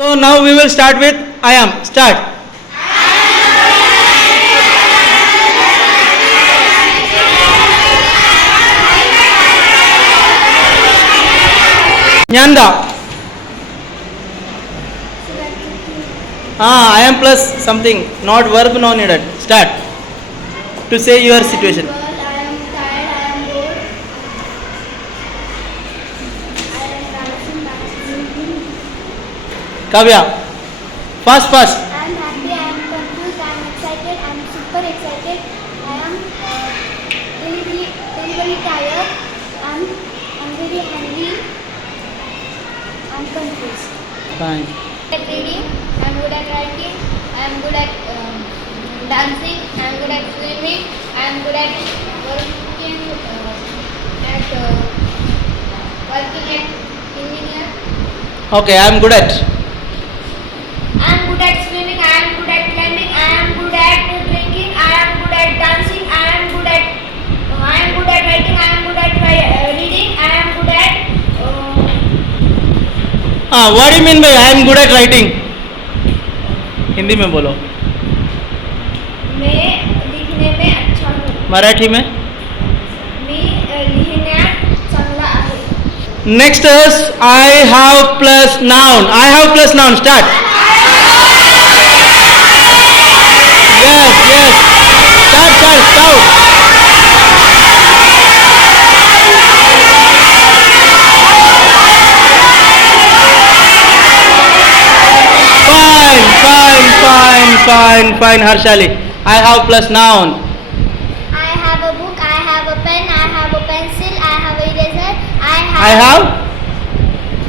So now we will start with I am. Start. Nyanda. I am plus something, not verb, no needed. Start. To say your situation. I am tired, I am bored. I am dancing. Kavya. Fast. I am happy, I am confused, I am excited, I am super excited. I am very tired. I am very hungry. I am confused. Fine. At reading, I am good at writing, I am good at dancing, I am good at swimming, I am good at working at engineer. Okay, I am good at. I am good at swimming, I am good at climbing, I am good at drinking, I am good at dancing, I am good at writing, I am good at reading, I am good at What do you mean by I am good at writing? Hindi में बोलो. मैं लिखने में अच्छा हूँ. मराठी में. मी लिहिण्यात चांगला आहे. Next is I have plus noun. I have plus noun. Start. Yes. Start. Fine, Harshali. I have plus noun. I have a book, I have a pen, I have a pencil, I have a eraser, I have.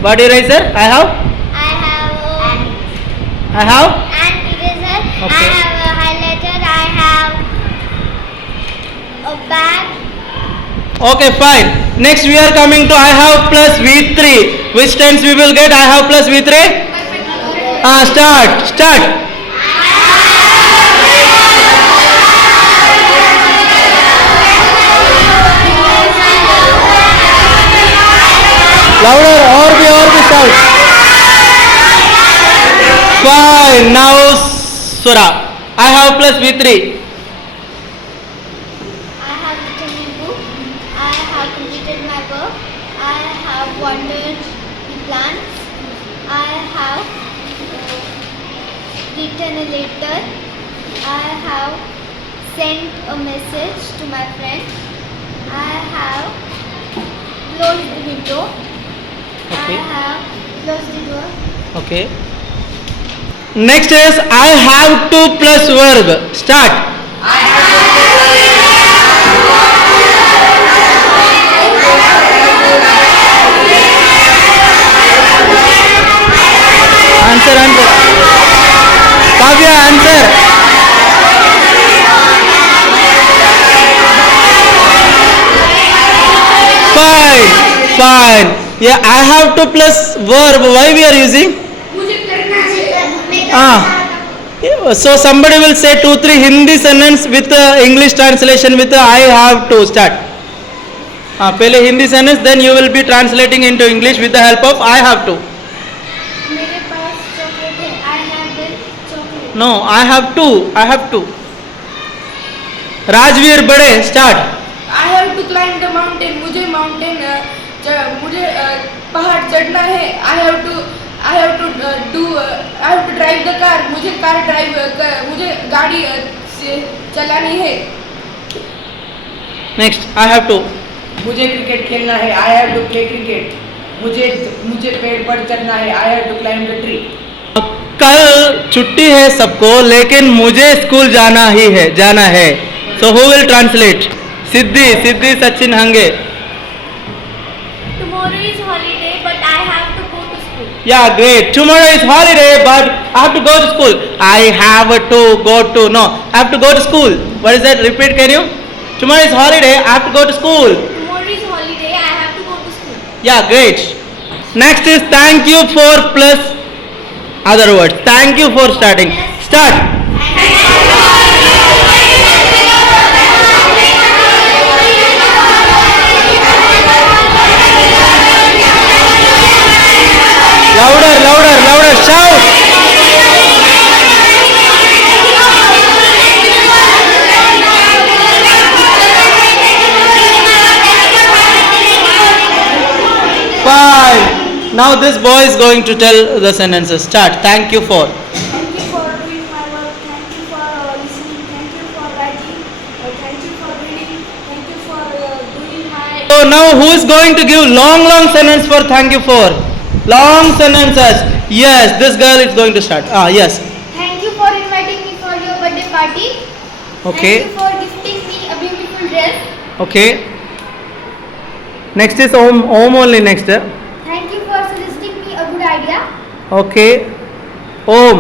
What eraser? I have an eraser, Okay. I have a highlighter, I have a bag. Okay, fine. Next we are coming to I have plus V3. Which tense we will get? I have plus V3? Start. Louder और भी shout. Fine. Now Sura. I have plus V3. I have written a book, I have completed my work, I have watered the plants, I have written a letter, I have sent a message to my friend, I have closed the window, Okay. I have closed the door. Okay. Next is I have to plus verb. Start. Answer. Kavya, answer. Fine. Yeah, I have to plus verb. Why we are using? So somebody will say 2-3 Hindi sentence with English translation with I have to. Start. पहले Hindi sentence, then you will be translating into English with the help of I have to. मेरे पास chocolate है. I have the chocolate. No, I have to. Rajveer बड़े. Start. I have to climb the mountain. मुझे पहाड़ चढ़ना है. I have to drive the car. मुझे गाड़ी चलानी है. Next, I have to. मुझे क्रिकेट खेलना है. I have to play cricket. मुझे पेड़ पर चढ़ना है. I have to climb the tree. कल छुट्टी है सबको लेकिन मुझे स्कूल जाना है. So who will translate? Siddhi Sachin हंगे. Tomorrow is holiday, but I have to go to school. Yeah, great. Tomorrow is holiday, but I have to go to school. I have to go to. No, I have to go to school. What is that? Repeat, can you? Tomorrow is holiday. I have to go to school. Tomorrow is holiday, I have to go to school. Yeah, great. Next is thank you for plus other words. Thank you for starting. Start. Louder, shout. Now this boy is going to tell the sentences. Start. Thank you for. Thank you for doing my work. Thank you for listening. Thank you for writing. Thank you for reading. Thank you for doing my. So now who is going to give long sentence for thank you for? Long sentences. Yes, this girl is going to start. Yes. Thank you for inviting me for your birthday party. Okay. Thank you for gifting me a beautiful dress. Okay. Next is Om. Om only next. Thank you for suggesting me a good idea. Okay. Om.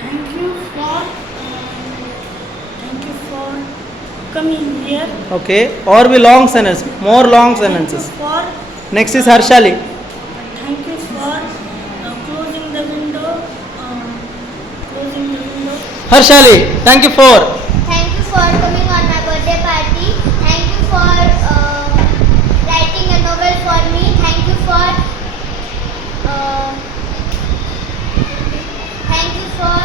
Thank you for coming here. Okay. Or be long sentence. More long sentences. For Next is Harshali. thank you for closing the window. Harshali. Thank you for. Thank you for coming on my birthday party. Thank you for writing a novel for me. Thank you for thank you for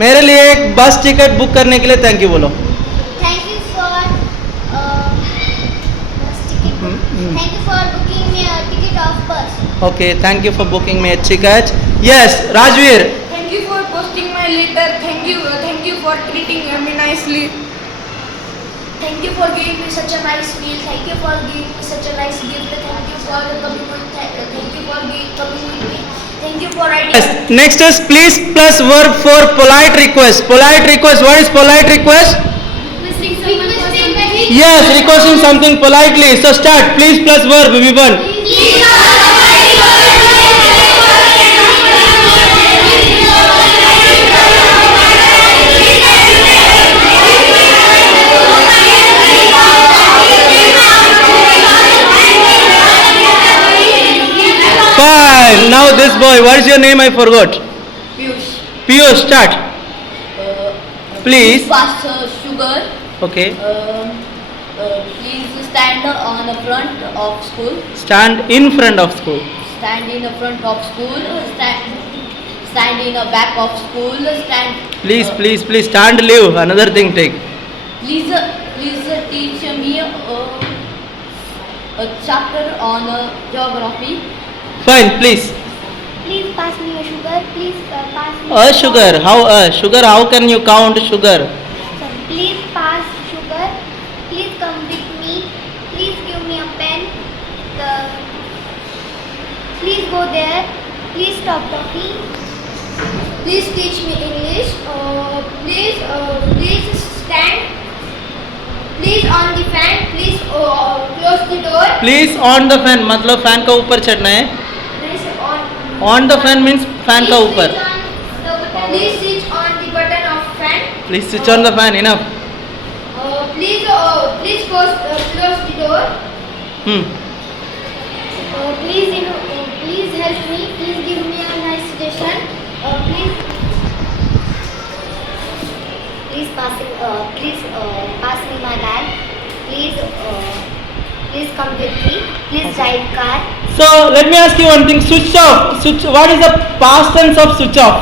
मेरे लिए एक बस ticket book करने के लिए thank you बोलो. thank you for thank you for booking me a ticket of bus. Okay. Thank you for booking me a ticket. Yes. Rajveer. Thank you for posting my letter. Thank you for treating me nicely. Thank you for giving me such a nice meal. Thank you for giving me such a nice gift. Thank you for coming with coming with me. Thank you for writing. Yes. Next is please plus verb for polite request. Polite request. What is polite request? Yes, requesting something politely. So start. Please plus verb. Vibhan. Fine. Now this boy. What is your name? I forgot. Piyush. Piyush. Start. Please. Pass sugar. Okay. Please stand on the front of school. Stand in front of school. Stand in the front of school. Stand in the back of school. Stand. Please, please, please stand. Leave. Another thing take. Please teach me a chapter on geography. Fine. Please. Please pass me a sugar. Please pass me A sugar. How a sugar? How can you count sugar? Sorry. Please pass sugar. Please come with me. Please give me a pen. Please go there. Please stop talking. Please teach me English. Please stand. Please on the fan. Please close the door. Please on the fan. मतलब fan का ऊपर चढ़ना है. Please on. On the fan means fan का ऊपर. Please switch on the button of fan. Please switch on the fan. Enough. Please close the door. Please help me. Please give me a nice suggestion. Please pass me my bag. Please come with me. Please drive car. So let me ask you one thing. Switch off. Switch. What is the past tense of switch off?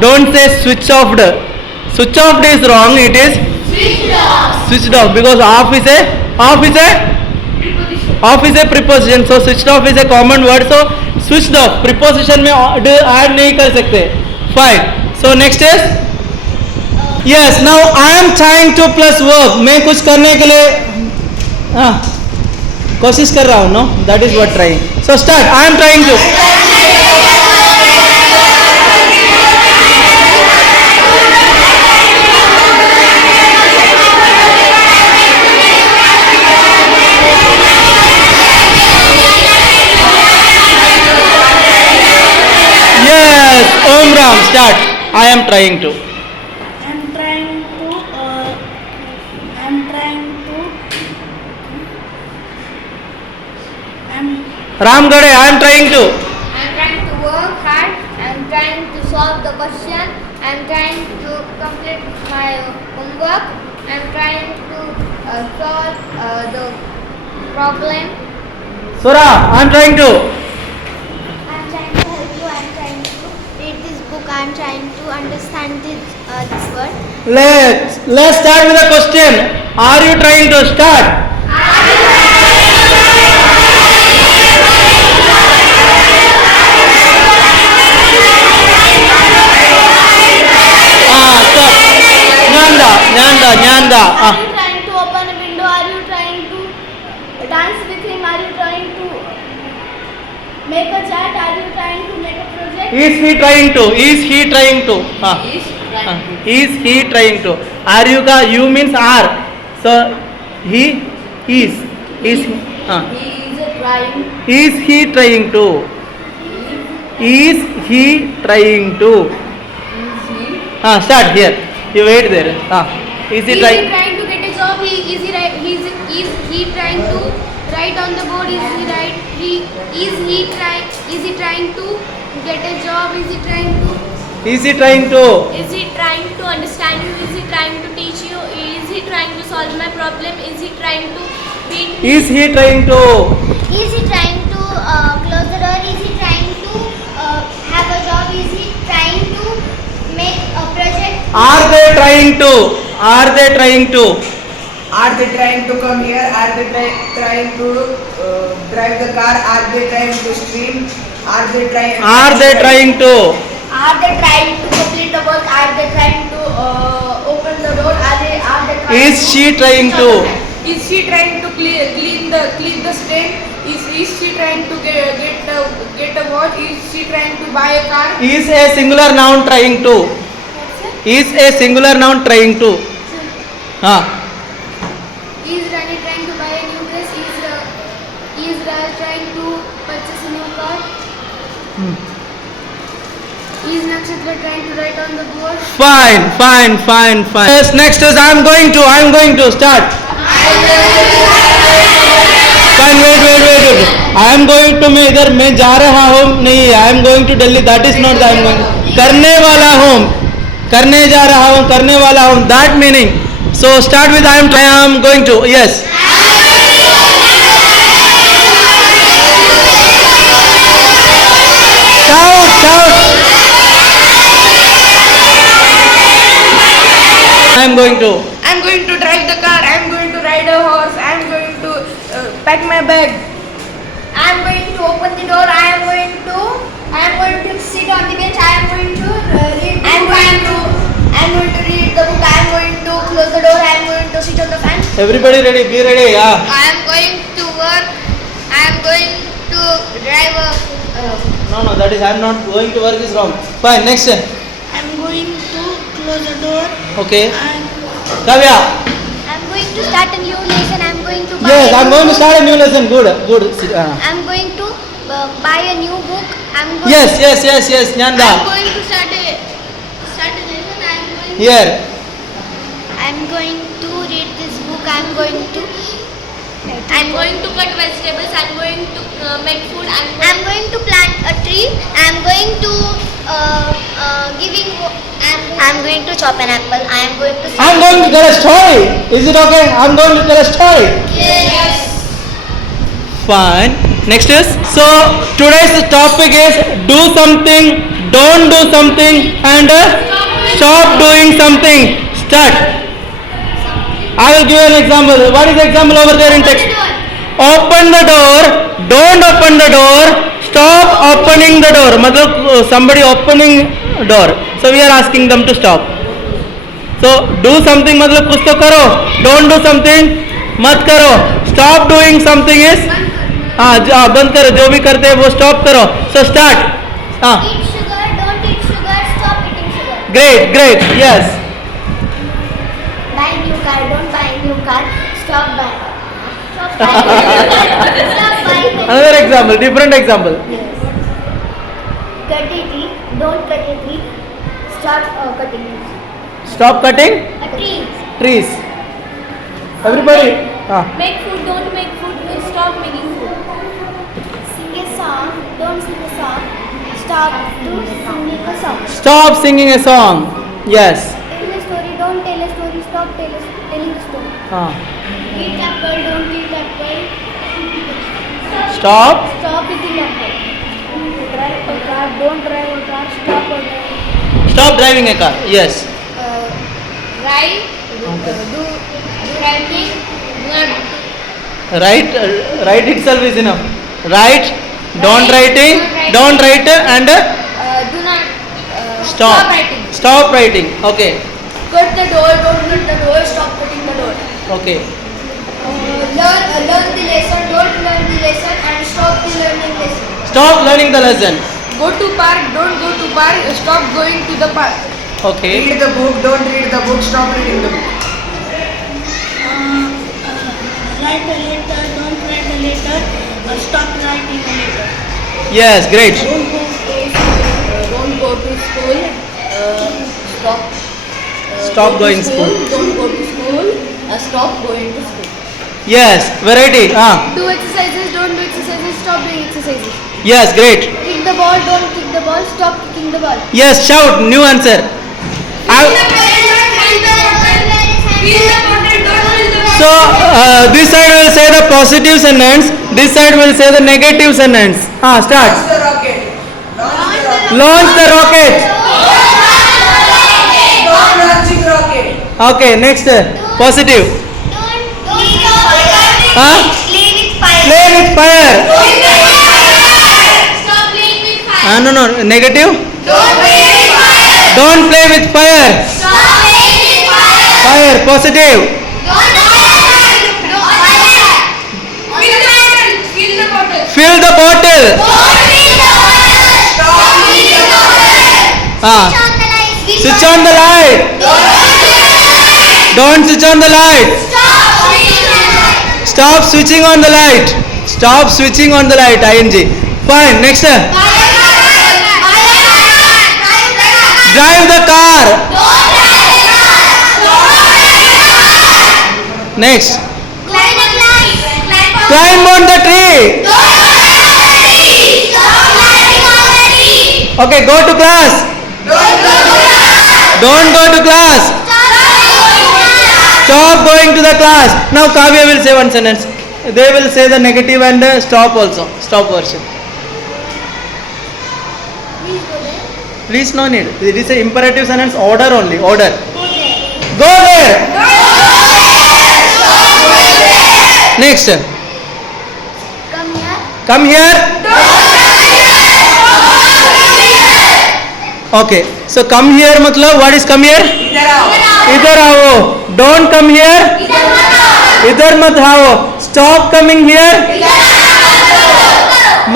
Don't say switch off. Switch off is wrong. It is switched off because off is a preposition. So switched off is a common word. So switched off preposition में add नहीं कर सकते. Fine. So next is yes. Now I am trying to plus verb. मैं कुछ करने के लिए कोशिश कर रहा हूँ. No, that is what trying. So start. I am trying to. Yes, Om Ram, start. I am trying to. Ramgade, I am trying to. I'm trying to work hard. I'm trying to solve the question. I'm trying to complete my homework. I'm trying to solve the problem. Sura, I am trying to. I'm trying to help you. I'm trying to read this book. I'm trying to understand this word. Let's start with a question. Are you trying to start? are you trying to make a chart? Are you trying to make a project? Is he trying to? Is he trying to? Is trying to. Is he trying to? Are you का you means are. So he is. Is He is trying. is he trying to? Is he trying to? Is he? Start here. You wait there. Is he trying? trying to get a job? Is he trying to write on the board? Is he trying to get a job? Is he trying to Is he trying to? understand you? Is he trying to teach you? Is he trying to solve my problem? Is he trying to beat Is he trying to? Is he trying to close the door? Is he trying to have a job? Is he trying to make a project? Are they trying to? Are they trying to? Are they trying to come here? Are they trying to drive the car? Are they trying to stream? Are they trying? Are they trying to? Are they trying to complete the work? Are they trying to open the door? Are they trying Is she trying to? Is she trying to clean the stain? Is she trying to get a watch? Is she trying to buy a car? Is a singular noun trying to? Is a singular noun trying to? Is Rani trying to buy a new dress? Is Raj trying to purchase a new car? Is Nakshatra trying to write on the board? Fine. Yes, next is I'm going to start. Fine, wait. I am going to मैं इधर मैं जा रहा हूँ नहीं I am going to Delhi. That is not I am going. करने वाला हूँ, करने जा रहा हूँ, करने वाला हूँ. That meaning. So start with I am going to. Yes. Shout. I am going to. I'm going to drive the car. I'm going to ride a horse. I'm going to pack my bag. I am going to open the door. I am going to sit on the bench. I am going to read. I am going to read the book. I am going to close the door. I am going to sit on the fan. Everybody ready? Be ready. Yeah. I am going to work. I am going to drive a. No. That is I am not going to work is wrong. Fine. Next. I am going to close the door. Okay. Kavya. I am going to start a new lesson. I am going to buy. Yes, a I am new going to book. start a new lesson. Good. I am going to buy a new book. I am going. Yes. I am Nyanda. going to start a lesson. I am going. Here. I am going to read this book. I am going to cut vegetables. I am going to make food. I am going to plant a tree. I am going to I am going to chop an apple. I am going to. I am going to tell a story. Is it okay? I am going to tell a story. Yes. Fine. Next is so today's topic is do something, don't do something, and stop doing something. Start. I will give you an example. What is the example over there in text? Open the door. Don't open the door. Stop opening the door. मतलब somebody opening door. So we are asking them to stop. So do something मतलब कुछ तो करो. Don't do something मत करो. Stop doing something is बंद करो. जो भी करते हैं वो stop करो. So start. Eat sugar. Don't eat sugar. Stop eating sugar. Great. Yes. Buy a new car. Don't buy a new car. Stop buying. Stop buying. Another example. Different example. Cut a tree. Don't cut a tree. Stop cutting it. Stop cutting A tree. trees. Everybody. Make food. Don't make food. Stop making food. Sing a song. Don't sing a song. Stop singing a song. Stop singing a song. Yes. Tell a story. Don't tell a story. Stop telling a story. Eat apple. Don't eat apple. Stop. Stop eating apple. Drive a car. Don't drive a car. Stop driving a car. Yes. Write. Do writing. Write itself is enough. Write. Don't writing. Don't write and Do not stop. writing. Stop writing. Okay. Cut the door. Don't cut the door. Stop cutting the door. Okay. Learn the lesson. Don't learn the Stop learning the lesson. Go to park, don't go to park, stop going to the park. Okay. Read the book, don't read the book, stop reading the book. Write a letter, don't write a letter, stop writing a letter. Yes, great. Don't go to school. Stop. Stop go to going school. Don't go to school. Stop going to school. Yes, variety. Do exercises, don't do exercises, stop doing exercises. Yes, great. Kick the ball, don't kick the ball, stop kicking the ball. Yes, shout. New answer. So this side will say the positive sentence. This side will say the negative sentence. Start. Launch the rocket. Launch the rocket. Stop launching rocket. Okay, next. Positive. Play with fire. Stop playing with fire. No. Negative. Don't play with fire. Stop playing with fire. Fire. Positive. Don't Fill the bottle. Fill the bottle. Switch on the light. Don't switch on the light. Stop switching on the light. Stop switching on the light. ING. Fine. Next. Drive the car. Next. Climb on the tree. Okay, go to class. Don't go to class. Stop going to the class. Now Kavya will say one sentence. They will say the negative and stop also. Stop version. Please no need. It is a imperative sentence. Order only. Order. Go there. Next. Come here. Okay. So come here मतलब what is come here? इधर आओ. इधर आओ. Don't come here. इधर मत आओ. Stop coming here.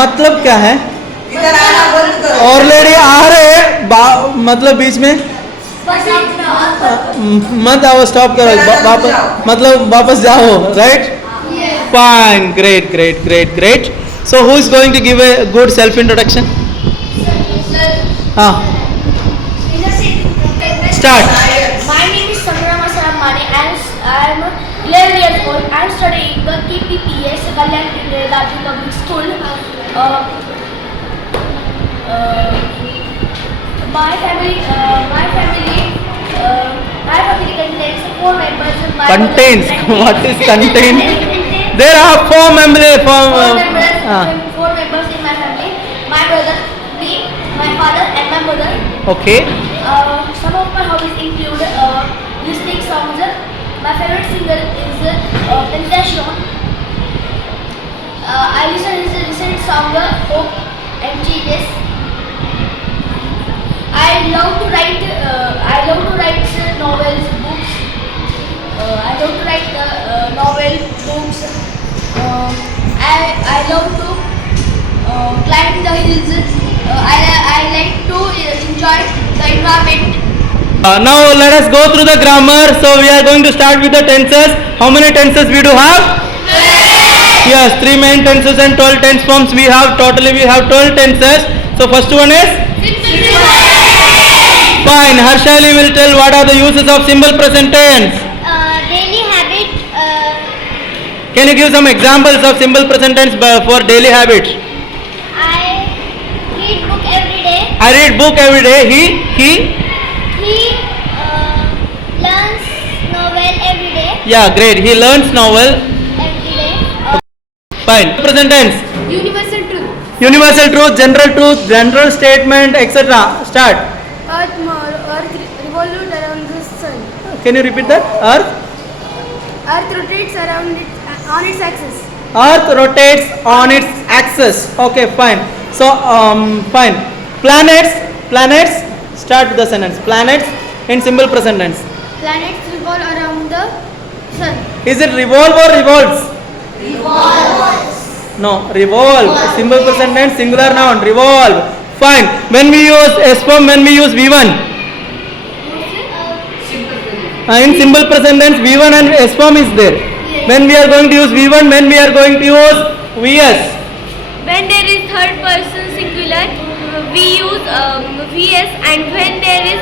मतलब क्या है? इधर आना बंद करो. ऑलरेडी आ रहे मतलब बीच में मत आओ. स्टॉप करो. वापस मतलब वापस जाओ. Right. Fine. Great. So who is going to give a good self introduction? Start. My name is Sangrama Saramani and I am 11 years old. I am studying the KPPS Kalyan Raju Public School. My family contains 4 members. Contains. What is contain? There are 4 members. 4 members in my family. My brother, me, my father and my mother. Okay. Some of my hobbies include listening songs. My favorite singer is Tentacion. I listen to recent song Hope and Jesus. I love to write novels, books. I love to write novel, books. I love to climb the hills. I like to enjoy the environment. Now let us go through the grammar. So we are going to start with the tenses. How many tenses we do have? Yes, 3 main tenses and 12 tense forms we have. Totally we have 12 tenses. So first one is? Fine. Harshali will tell what are the uses of simple present tense. Daily habit. Can you give some examples of simple present tense for daily habits? I read book every day. I read book every day. He He learns novel every day. Yeah, great. He learns novel. Every day. Fine. Present tense. Universal truth. Universal truth, general statement, etc. Start. Earth revolves around the sun. Can you repeat that? Earth Rotates around on its axis. Earth rotates on its axis. Okay, fine. So, fine. Planets. Start the sentence. Planets in simple present tense. Planets revolve around the sun. Is it revolve or revolves? No, revolve. Simple present tense, singular noun, revolve. Fine. When we use S form, when we use V1. In simple present tense, V1 and S form is there. When we are going to use V1, when we are going to use VS. When there is third person singular, we use VS, and when there is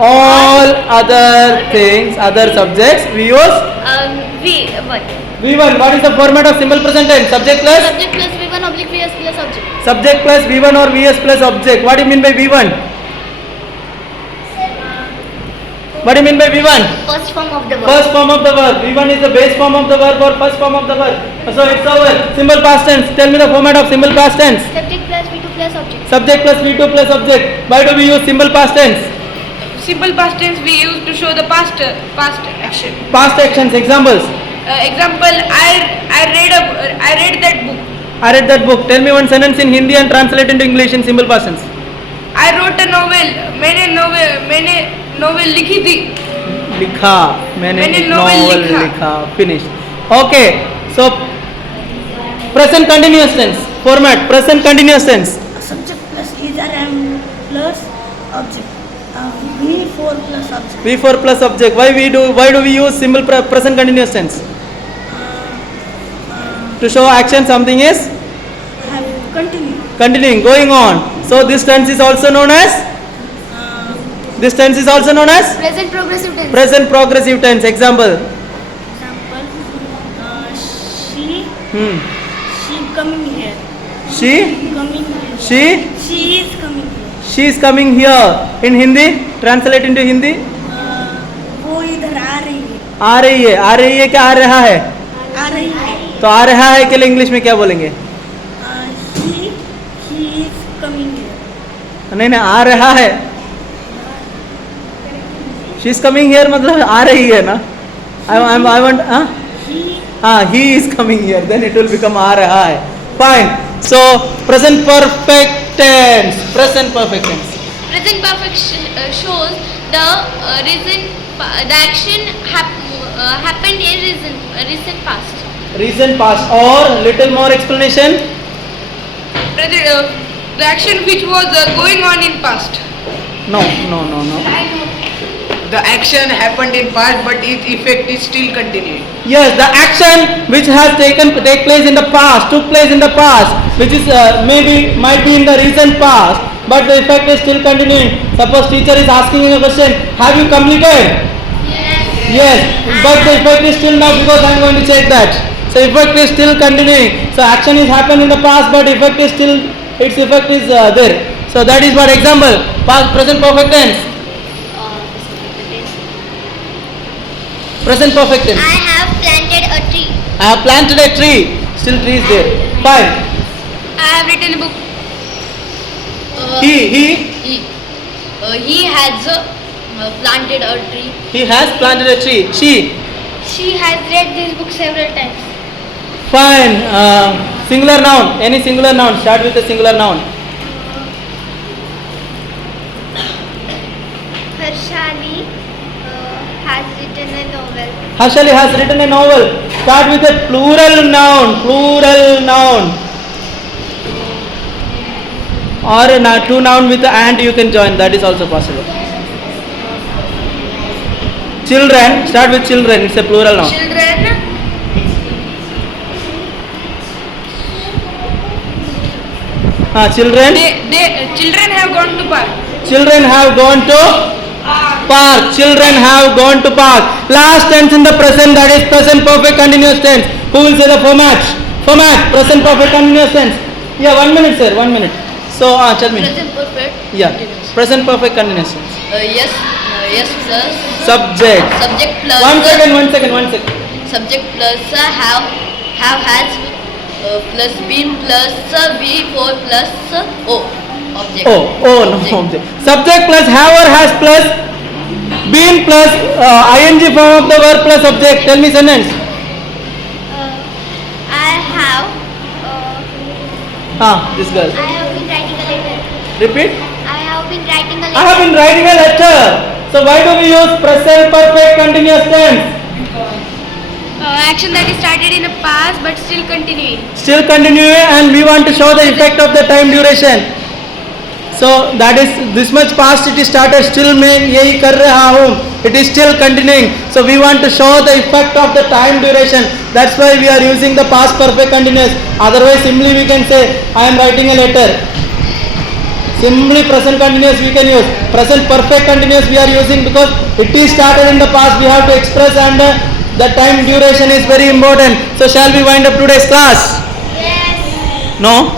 All other things, other subjects, we use V1. V1. What is the format of simple present tense? Subject plus? Subject plus V1 oblique VS plus object. Subject plus V1 or VS plus object. What do you mean by V1? What do you mean by V1? First form of the verb. First form of the verb. V1 is the base form of the verb or first form of the verb. So it's over. Simple past tense. Tell me the format of simple past tense. Subject plus V2 plus object. Subject plus V2 plus object. Why do we use simple past tense? Simple past tense we use to show the past action. Past actions. Examples. Example, I read that book. I read that book. Tell me one sentence in Hindi and translate into English in simple past tense. I wrote a novel. मैंने novel लिखी थी. लिखा. मैंने मैंने novel novel लिखा. Finished. Okay. So present continuous tense. Format. Present continuous tense. Subject plus is and plus object. V4 plus object. V4 plus object. Why do we use simple present continuous tense? To show action something is Have continue. continuing, going on. So this tense is also known as Present progressive tense. present progressive tense. Example. Example, she coming here. She Coming here. she She is coming here. she is coming here. In Hindi, translate into Hindi. वो इधर आ रही है. आ रही है. आ रही है क्या आ रहा है? आ रही है. तो आ रहा है के लिए इंग्लिश में क्या बोलेंगे? He is coming here. नहीं नहीं, आ रहा है. She is coming here मतलब आ रही है ना. I want he is coming here. Then it will become आ रहा है. Fine. So present perfect tense. Present perfect tense. Present perfect shows the the action happened in recent past. Recent past or little more explanation. The action which was going on in past. No. The action happened in past, but its effect is still continuing. Yes, the action which has take place in the past, took place in the past, which is might be in the recent past, but the effect is still continuing. Suppose teacher is asking you a question, have you completed? Yes, but the effect is still now because I am going to check that. So effect is still continuing. So action is happened in the past, but effect is still, its effect is there. So that is what example. Past, present perfect tense. Present perfect tense. I have planted a tree. I have planted a tree. Still tree is there. Fine. I have written a book. He has planted a tree. He has planted a tree. She. She has read this book several times. Fine. Singular noun. Any singular noun. Start with a singular noun. Harshali has written a novel. Harshali has written a novel. Start with a plural noun. Plural noun. Or two noun with the and you can join. That is also possible. Children. Start with children. It's a plural noun. Children. Children. Children have gone to park. Children have gone to park. Children have gone to park. Last tense in the present, that is present perfect continuous tense. Who will say the format? Format. Present perfect continuous tense. Yeah, 1 minute, sir. 1 minute. So, tell me. Present perfect. Yeah. Present perfect continuous tense. Yes sir. Subject. Subject plus. 1 second. Subject plus have has plus been plus V4 plus O. Object. Oh, no. Object. Subject plus have or has plus been plus ing form of the verb plus object. Tell me sentence. I have This girl. been writing a letter. Repeat. I have been writing a I have been writing a letter. So why do we use present perfect continuous tense? Action that is started in the past but still continuing. Still continuing, and we want to show the effect of the time duration. So that is this much past it is started, still मैं यही कर रहा हूँ, it is still continuing. So we want to show the effect of the time duration. That's why we are using the past perfect continuous. Otherwise simply we can say I am writing a letter. Simply present continuous we can use. Present perfect continuous we are using because it is started in the past, we have to express, and the time duration is very important. So shall we wind up today's class? Yes. No?